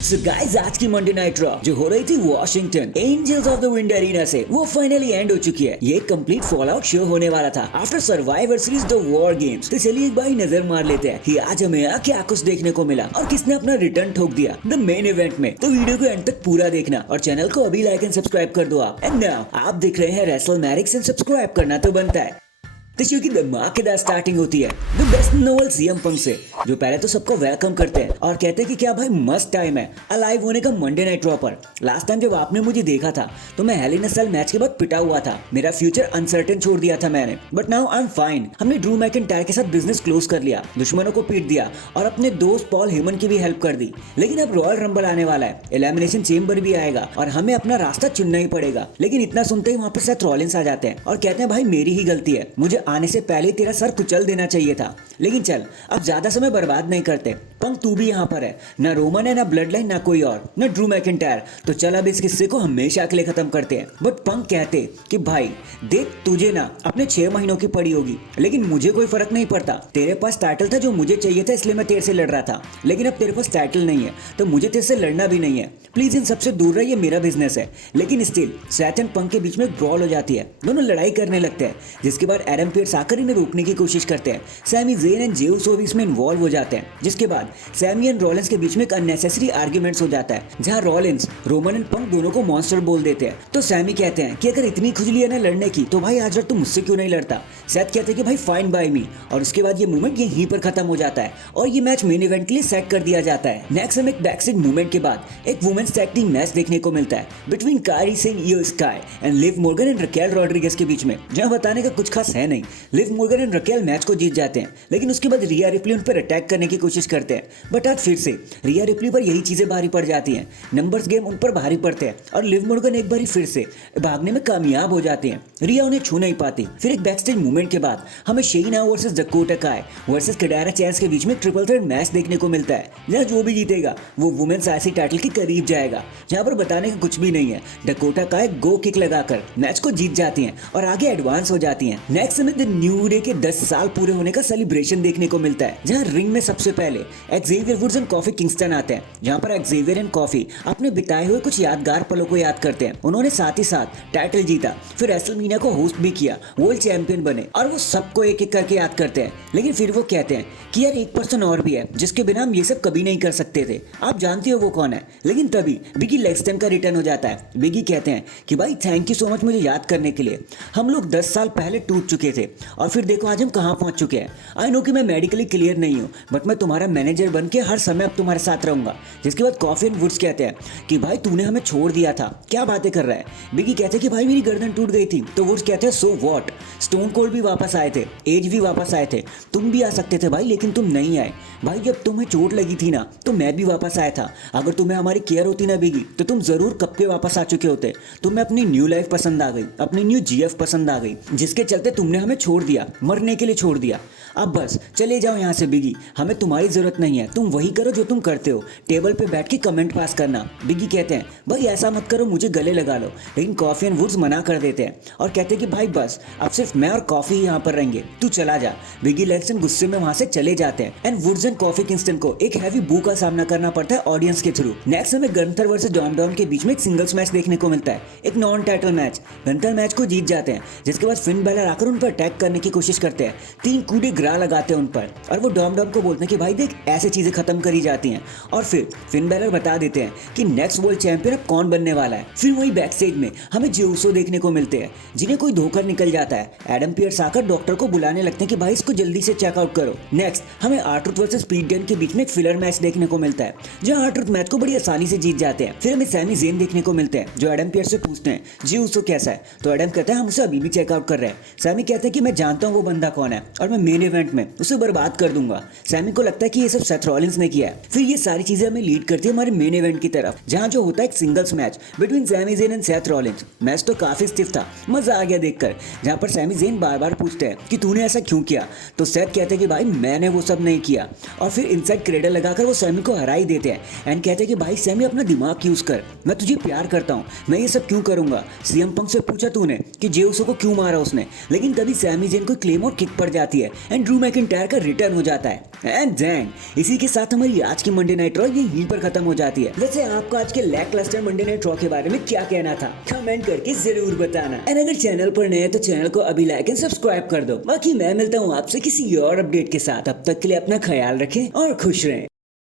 So guys, आज की Monday night raw जो हो रही थी Washington Angels of the Wind Arena से, वो फाइनली एंड हो चुकी है। ये एक कंप्लीट फॉल आउट शो होने वाला था after survivor series the war games. तो चलिए एक बार नजर मार लेते हैं कि आज हमें क्या कुछ देखने को मिला और किसने अपना रिटर्न ठोक दिया द मेन इवेंट में। तो वीडियो को एंड तक पूरा देखना और चैनल को अभी लाइक एंड सब्सक्राइब कर दो आप। एंड नाउ आप देख रहे हैं रेसलमैनिक्स एंड सब्सक्राइब करना तो बनता है। तो शो की धमाकेदार स्टार्टिंग होती है the best novel CM Punk से, जो पहले तो सबको वेलकम करते हैं और कहते हैं कि क्या भाई मस्त टाइम है अलाइव होने का मंडे नाइट रॉ पर। लास्ट टाइम जब आपने मुझे देखा था तो मैं हेल इन अ सेल मैच के बाद पिटा हुआ था, मेरा फ्यूचर अनसर्टेन छोड़ दिया था मैंने, but now I am fine. हमने ड्रू मैकिंटायर के साथ बिजनेस क्लोज कर लिया, दुश्मनों को पीट दिया और अपने दोस्त पॉल हेमन की भी हेल्प कर दी। लेकिन अब रॉयल रंबल आने वाला है, एलिमिनेशन चेंबर भी आएगा और हमें अपना रास्ता चुनना ही पड़ेगा। लेकिन इतना सुनते ही वहां पर सेथ रॉलिंस आ जाते हैं और कहते हैं भाई मेरी ही गलती है, मुझे आने से पहले तेरा सर कुचल देना चाहिए था। लेकिन चल अब ज्यादा समय बर्बाद नहीं करते, पंक तू भी यहाँ पर है, ना रोमन है, ना ब्लड लाइन, ना कोई और, ना ड्रू मैकिंटायर। तो चल अब इस किस्से को हमेशा के लिए खत्म करते हैं। बट पंक कहते कि भाई देख तुझे ना अपने 6 महीनों की पड़ी होगी, लेकिन मुझे कोई फर्क नहीं पड़ता। तेरे पास टाइटल था जो मुझे चाहिए था, इसलिए मैं तेरे से लड़ रहा था। लेकिन अब तेरे पास टाइटल नहीं है तो मुझे तेरे से लड़ना भी नहीं है। प्लीज इन सबसे दूर रह, ये मेरा बिजनेस है। लेकिन स्टिल सेथ एंड पंक के बीच में ब्रॉल हो जाती है, दोनों लड़ाई करने लगते हैं, जिसके बाद एडम पियर्स आकर इन्हें रोकने की कोशिश करते हैं। सैमी ज़ेन एंड जे उसो भी इसमें इन्वॉल्व हो जाते हैं, जिसके बाद सैमी एंड रॉलिंस के बीच में एक अननेसेसरी आर्ग्यूमेंट्स हो जाता है, जहां रॉलिंस रोमन एंड पंक दोनों को मॉन्स्टर बोल देते हैं। तो सैमी कहते हैं कि अगर इतनी खुजली है ना लड़ने की तो भाई आज रात तू मुझसे क्यों नहीं लड़ता। सेथ कहते हैं कि भाई फाइन बाय मी, और उसके बाद ये मूवमेंट यहीं पर खत्म हो जाता है और ये मैच मेन इवेंट के लिए सेट कर दिया जाता है। नेक्स्ट हमें एक बैकस्टेज मूवमेंट के बाद एक वुमेन्स टैग टीम मैच देखने को मिलता है बिटवीन कायरी सेन, इयो sky and Liv Morgan and Raquel Rodriguez के बीच में, जहां बताने का कुछ खास है नहीं। Liv Morgan and Raquel match को जीत जाते हैं, लेकिन उसके बाद रिया रिप्ली उन पर अटैक करने की कोशिश करते हैं। बट आज फिर से रिया रिप्ली पर यही चीजें भारी पड़ जाती हैं, नंबर्स गेम उन पर भारी पड़ते हैं और लिव मॉर्गन एक बार फिर से भागने में कामयाब हो जाते हैं। रिया उन्हें छू नहीं पाती। फिर एक बैकस्टेज मूवमेंट के बाद हमें शेना वर्सेस डकोटा काय वर्सेस किडारा चैंस के बीच में ट्रिपल थ्रेट मैच देखने को मिलता है, जहां जो भी जीतेगा वो वुमेन्स आईसी टाइटल के करीब जाएगा। जहां पर बताने का कुछ भी नहीं है, डकोटा काय गो किक लगाकर मैच को जीत जाती हैं और आगे एडवांस हो जाती हैं। नेक्स्ट हमें द न्यू डे के 10 साल पूरे होने का सेलिब्रेशन देखने को मिलता है, जहां रिंग में सबसे पहले Xavier Woods and Kofi Kingston आते हैं, जहां पर एक्जेवियर एंड कॉफी अपने बिताए हुए कुछ यादगार पलों को याद करते हैं। उन्होंने साथ ही साथ टाइटल जीता, फिर रेसलमेनिया को होस्ट भी किया, वर्ल्ड चैंपियन बने और वो सबको एक एक करके याद करते हैं। लेकिन फिर वो कहते हैं कि यार एक पर्सन और भी है जिसके बिना हम ये सब कभी नहीं कर सकते थे, आप जानते हो वो कौन है। लेकिन तभी बिगी लेक्सटन का रिटर्न हो जाता है। बिगी कहते हैं कि भाई थैंक यू सो मच मुझे याद करने के लिए, हम लोग 10 साल पहले टूट चुके थे और फिर देखो आज हम कहाँ पहुंच चुके हैं। आई नो कि मैं मेडिकली क्लियर नहीं हूँ, बट मैं तुम्हारा मैनेजर बन के हर समय अब तुम्हारे साथ रहूंगा। जिसके बाद कॉफी एंड वुड्स कहते हैं कि भाई तूने हमें छोड़ दिया था, क्या बातें कर रहा है। बिगी कहते हैं कि भाई मेरी गर्दन टूट गई थी, तो वुड्स कहते हैं सो व्हाट, स्टोन कोल्ड भी वापस आए थे, एज भी वापस आए थे, तुम भी आ सकते थे भाई, लेकिन तुम नहीं आए। भाई जब तुम्हें चोट लगी थी ना तो मैं भी वापस आया था, अगर तुम्हें हमारी केयर होती ना बिगी तो तुम जरूर कब के वापस आ चुके होते। तुम्हें अपनी न्यू लाइफ पसंद आ गई, अपनी न्यू जीएफ पसंद आ गई, जिसके चलते तुमने हमें छोड़ दिया, मरने के लिए छोड़ दिया। अब बस चले जाओ यहाँ से बिगी, हमें तुम्हारी जरूरत नहीं है, तुम वही करो जो तुम करते हो, टेबल पे बैठ के कमेंट पास करना। बिगी कहते हैं भाई ऐसा मत करो, मुझे गले लगा लो। लेकिन कॉफी एंड वुड्स मना कर देते हैं और कहते हैं कि भाई बस अब सिर्फ मैं और कॉफी ही यहाँ पर रहेंगे, तू चला जा। बिगी लेक्सन गुस्से में वहां से चले जाते हैं and Woods and Kofi Kingston को एक हैवी बू का सामना करना पड़ता है ऑडियंस के थ्रू। नेक्स्ट हमें गंथर वर्सेस डॉम डॉम के बीच में एक सिंगल्स मैच देखने को मिलता है, एक non title match. Gunther match को जीत जाते हैं, जिसके बाद फिन बैलर आकर उन पर अटैक करने की कोशिश करते हैं, 3 कूदे ग्रा लगाते हैं उन पर और वो डॉम डॉम को बोलते हैं कि भाई देख ऐसे चीजें खत्म करी जाती हैं। और फिर फिन बैलर बता देते हैं कि नेक्स्ट वर्ल्ड चैंपियन अब कौन बनने वाला है। फिर वही बैक स्टेज में हमें जे उसो देखने को मिलते हैं, जिन्हें कोई धोकर निकल जाता है। एडम पियर्स आकर डॉक्टर को बुलाने लगते हैं कि भाई इसको जल्दी से चेकआउट करो। नेक्स्ट हमें आर्ट्रूथ वर्सेस पीट डन के बीच में एक फिलर मैच देखने को मिलता है, जहां आर्ट्रूथ मैच को बड़ी आसानी से जीत जाते हैं। फिर हमें सैमी ज़ेन देखने को मिलते हैं, जो एडम पियर्स से पूछते हैं जे उसो कैसा है, तो एडम कहता है हम उसे अभी भी चेकआउट कर रहे हैं। सैमी कहते हैं कि मैं जानता हूँ वो बंदा कौन है और मैं मेन इवेंट में उसे बर्बाद कर दूंगा। सैमी को लगता है कि ये सब सेथ रॉलिंस ने किया है। फिर ये सारी चीजें हमें लीड करती है हमारे मेन इवेंट की तरफ, जहां जो होता है एक singles match between Sami Zayn and Seth Rollins. Match तो काफी स्टिफ था, मजा आ गया देखकर, जहां पर सैमी ज़ेन बार बार पूछते हैं कि तूने ऐसा क्यों किया, तो सेथ कहते हैं कि भाई मैंने वो सब नहीं किया। और फिर इनसाइड क्रेडल लगाकर वो सैमी को हरा ही देते हैं एंड कहते हैं कि भाई सैमी अपना दिमाग यूज कर, मैं तुझे प्यार करता हूँ, मैं ये सब क्यों करूंगा। सीएम पंक से पूछा तूने कि जे उसो को क्यों मारा उसने, लेकिन तभी सैमी जेन को क्लेमोर किक पड़ जाती है एंड ड्रू मैकिंटायर का रिटर्न हो जाता है। एंड देन इसी के साथ हमारी आज की मंडे नाइट रॉ यहीं पर खत्म हो जाती है। वैसे आपको आज के लैकलस्टर मंडे नाइट रॉ के बारे में क्या कहना था, कमेंट करके जरूर बताना। एंड अगर चैनल पर नए हैं तो चैनल को अभी लाइक एंड सब्सक्राइब कर दो। बाकी मैं मिलता हूँ आपसे किसी और अपडेट के साथ, तब तक के लिए अपना ख्याल रखें और खुश रहें।